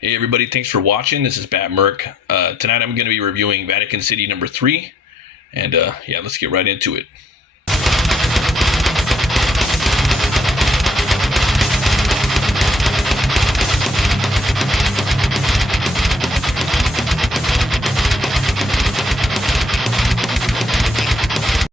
Hey everybody, thanks for watching. This is Bat Merc. Tonight I'm going to be reviewing Vatican City number 3, and yeah, let's get right into it.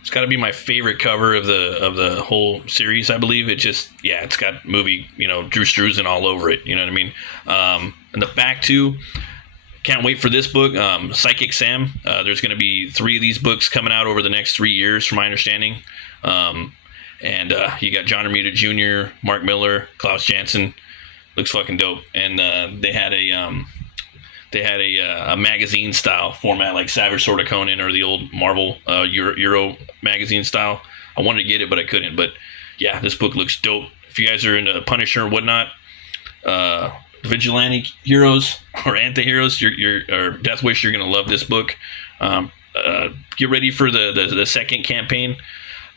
It's got to be my favorite cover of the whole series, I believe. It just, yeah, it's got movie, Drew Struzan all over it. You know what I mean? And the back too. Can't wait for this book, Psychic Sam. There's going to be 3 of these books coming out over the next 3 years, from my understanding. And you got John Romita Jr., Mark Miller, Klaus Janson. Looks fucking dope. And they had a magazine style format like Savage Sword of Conan or the old Marvel Euro magazine style. I wanted to get it, but I couldn't. But yeah, this book looks dope. If you guys are into Punisher and whatnot, vigilante heroes or anti-heroes, or Death Wish, you're gonna love this book. Get ready for the second campaign.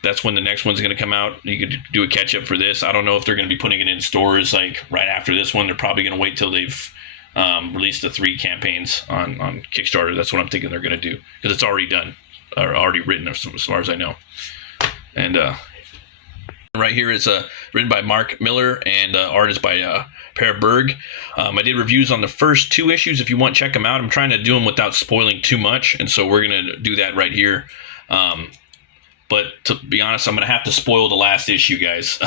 That's when the next one's gonna come out. You could do a catch up for this. I don't know if they're gonna be putting it in stores like right after this one. They're probably gonna wait till they've released the 3 campaigns on Kickstarter. That's what I'm thinking they're gonna do, because it's already done or already written as far as I know. And right here is written by Mark Miller, and art is by Per Berg. I did reviews on the first 2 issues. If you want, check them out. I'm trying to do them without spoiling too much, and so we're going to do that right here. But to be honest, I'm going to have to spoil the last issue, guys.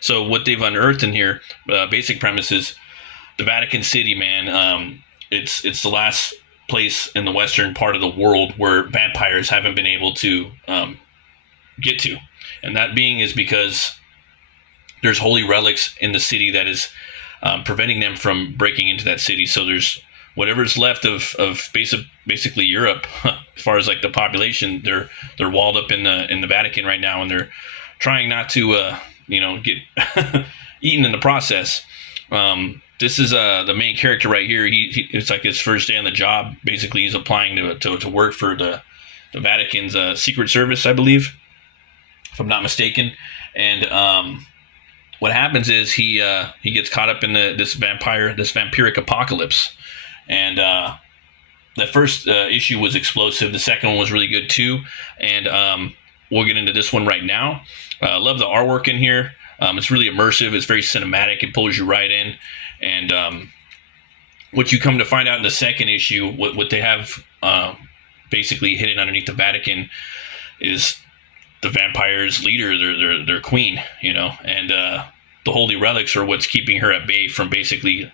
So what they've unearthed in here, basic premise is the Vatican City, man. It's the last place in the western part of the world where vampires haven't been able to get to. And that being is because there's holy relics in the city that is preventing them from breaking into that city. So there's whatever's left of basically Europe, as far as like the population, they're walled up in the Vatican right now, and they're trying not to get eaten in the process. This is the main character right here. It's like his first day on the job. Basically, he's applying to work for the Vatican's Secret Service, I believe, if I'm not mistaken. And what happens is he gets caught up in this vampiric apocalypse. And the first issue was explosive. The second one was really good too. And we'll get into this one right now. Love the artwork in here. It's really immersive. It's very cinematic. It pulls you right in. And what you come to find out in the second issue, what they have basically hidden underneath the Vatican is the vampire's leader, their queen, and the holy relics are what's keeping her at bay from basically,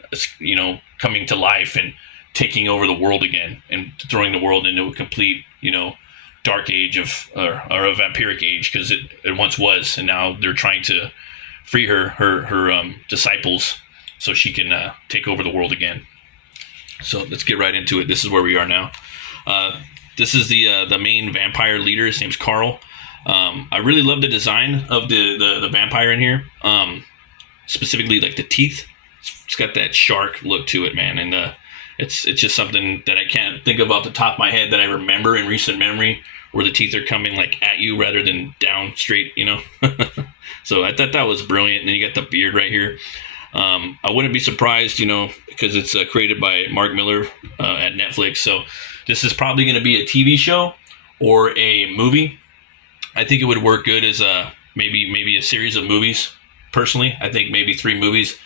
coming to life and taking over the world again and throwing the world into a complete, dark age or a vampiric age, because it once was, and now they're trying to free her disciples so she can take over the world again. So let's get right into it. This is where we are now. This is the main vampire leader. His name's Carl. I really love the design of the vampire in here, specifically like the teeth. It's got that shark look to it, man, and it's just something that I can't think of off the top of my head that I remember in recent memory, where the teeth are coming like at you rather than down straight, So I thought that was brilliant. And then you got the beard right here. I wouldn't be surprised, because it's created by Mark Miller at Netflix. So this is probably going to be a TV show or a movie. I think it would work good as maybe a series of movies. Personally, I think maybe 3 movies,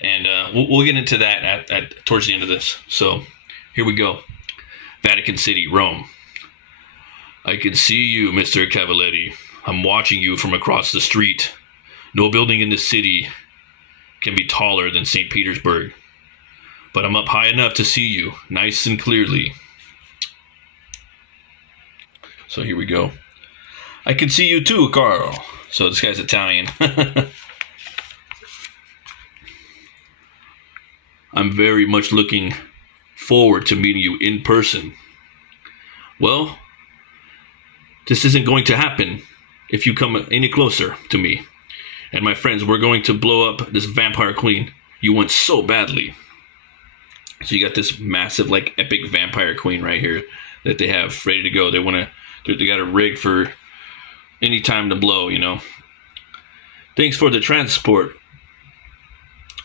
and we'll get into that at towards the end of this. So here we go. Vatican City, Rome. I can see you, Mr. Cavaletti. I'm watching you from across the street. No building in the city can be taller than St. Petersburg, but I'm up high enough to see you nice and clearly. So here we go. I can see you too, Carl. So this guy's Italian. I'm very much looking forward to meeting you in person. Well, this isn't going to happen if you come any closer to me. And my friends, we're going to blow up this vampire queen you want so badly. So you got this massive, like, epic vampire queen right here that they have ready to go. They got a rig for any time to blow, Thanks for the transport.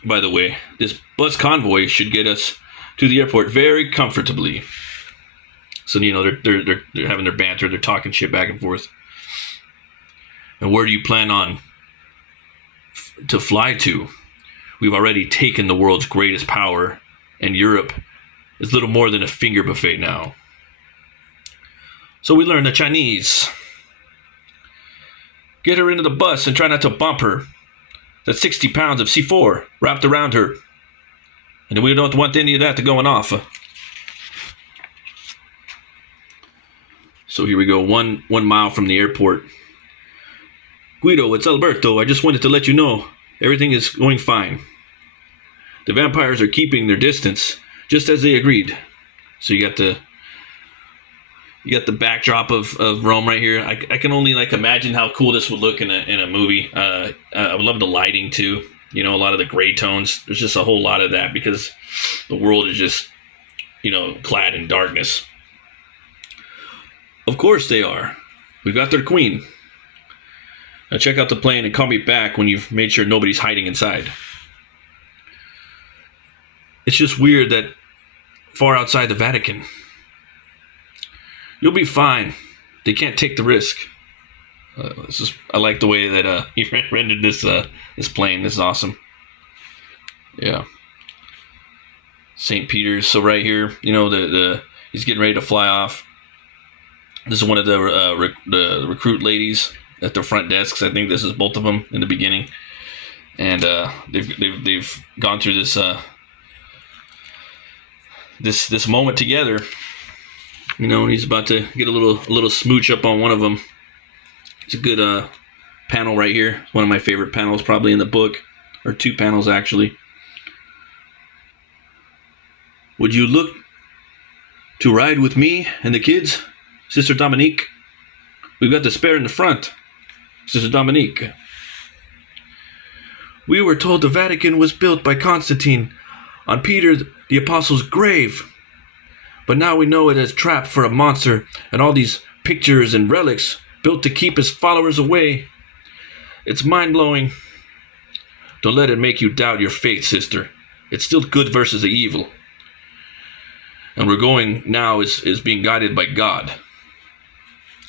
by the way, this bus convoy should get us to the airport very comfortably. So, they're having their banter. They're talking shit back and forth. And where do you plan on to fly to? We've already taken the world's greatest power, and Europe is little more than a finger buffet now. So we learn the Chinese. Get her into the bus and try not to bump her. That's 60 pounds of C4 wrapped around her. And we don't want any of that to going off. So here we go, one mile from the airport. Guido, it's Alberto. I just wanted to let you know everything is going fine. The vampires are keeping their distance, just as they agreed. So you got the backdrop of Rome right here. I can only imagine how cool this would look in a movie. I would love the lighting too. A lot of the gray tones. There's just a whole lot of that because the world is just, clad in darkness. Of course they are. We've got their queen. Now check out the plane and call me back when you've made sure nobody's hiding inside. It's just weird that far outside the Vatican. You'll be fine. They can't take the risk. I like the way that he rendered this plane. This is awesome. Yeah. St. Peter's. So right here, he's getting ready to fly off. This is one of the recruit ladies at the front desks. I think this is both of them in the beginning, and they've gone through this this moment together. And he's about to get a little smooch up on one of them. It's a good panel right here. It's one of my favorite panels, probably in the book, or two panels actually. Would you look to ride with me and the kids, Sister Dominique? We've got the spare in the front, Sister Dominique. We were told the Vatican was built by Constantine on Peter the Apostle's grave. But now we know it as trap for a monster and all these pictures and relics built to keep his followers away. It's mind-blowing. Don't let it make you doubt your faith, sister. It's still good versus the evil. And we're going now is being guided by God.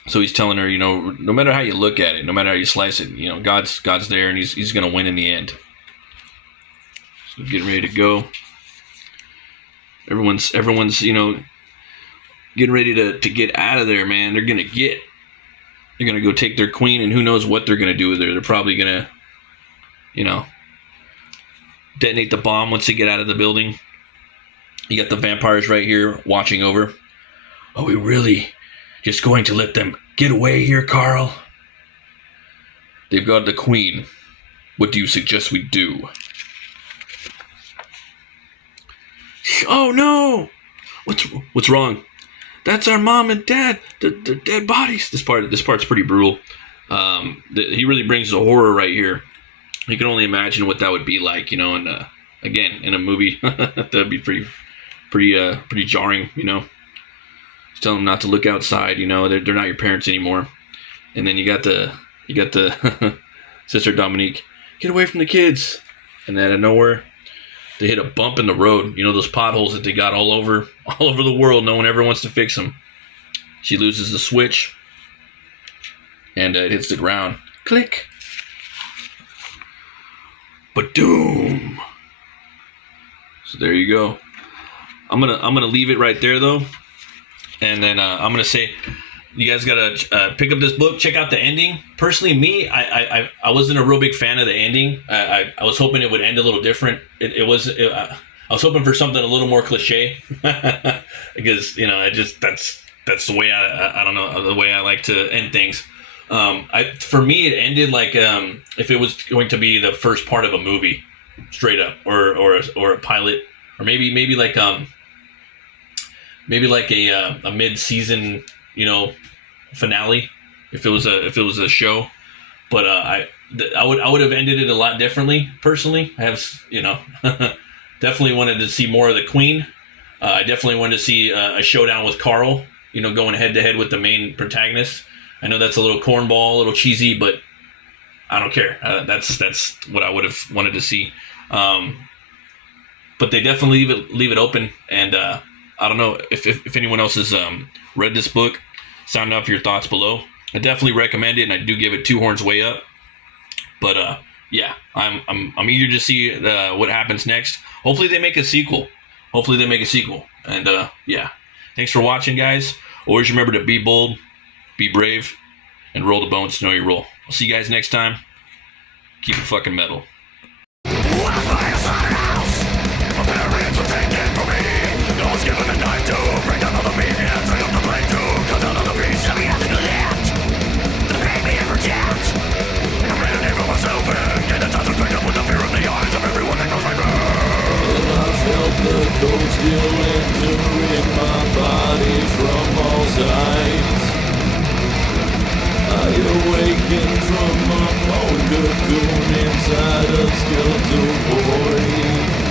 So he's telling her, no matter how you look at it, no matter how you slice it, God's there and he's going to win in the end. So getting ready to go. Everyone's getting ready to get out of there, man. They're gonna go take their queen, and who knows what they're gonna do with her. They're probably gonna detonate the bomb once they get out of the building. You got the vampires right here watching over. Are we really just going to let them get away here, Carl? They've got the queen. What do you suggest we do? Oh no! What's wrong? That's our mom and dad. The dead bodies. This part's pretty brutal. He really brings the horror right here. You can only imagine what that would be like, and again in a movie that'd be pretty jarring. Just tell them not to look outside. They're not your parents anymore. And then you got the Sister Dominique. Get away from the kids. And then out of nowhere, they hit a bump in the road. Those potholes that they got all over the world. No one ever wants to fix them. She loses the switch, and it hits the ground. Click. Ba-doom. So there you go. I'm gonna leave it right there though, and then I'm gonna say, you guys gotta pick up this book. Check out the ending. Personally, me, I wasn't a real big fan of the ending. I was hoping it would end a little different. I was hoping for something a little more cliche, because that's the way I don't know, the way I like to end things. For me, it ended like if it was going to be the first part of a movie, straight up, or a pilot, or maybe like a mid-season finale, if it was a show. But I would have ended it a lot differently. Personally, I have definitely wanted to see more of the Queen. I definitely wanted to see a showdown with Carl, going head to head with the main protagonist. I know that's a little cornball, a little cheesy, but I don't care. That's what I would have wanted to see. But they definitely leave it open. And I don't know if anyone else has read this book. Sound off your thoughts below. I definitely recommend it, and I do give it 2 horns way up. But yeah, I'm eager to see what happens next. Hopefully they make a sequel. And yeah, thanks for watching, guys. Always remember to be bold, be brave, and roll the bones to know your role. I'll see you guys next time. Keep it fucking metal. Given the night to break down all the meat and take up the blade to cut down all the beast. Tell me how to lift the baby and protect. I'm ready for myself and get the time to pick up with the fear in the eyes of everyone that goes my back. And I felt the cold still entering my body from all sides. I awakened from my own cocoon inside a skeletal void.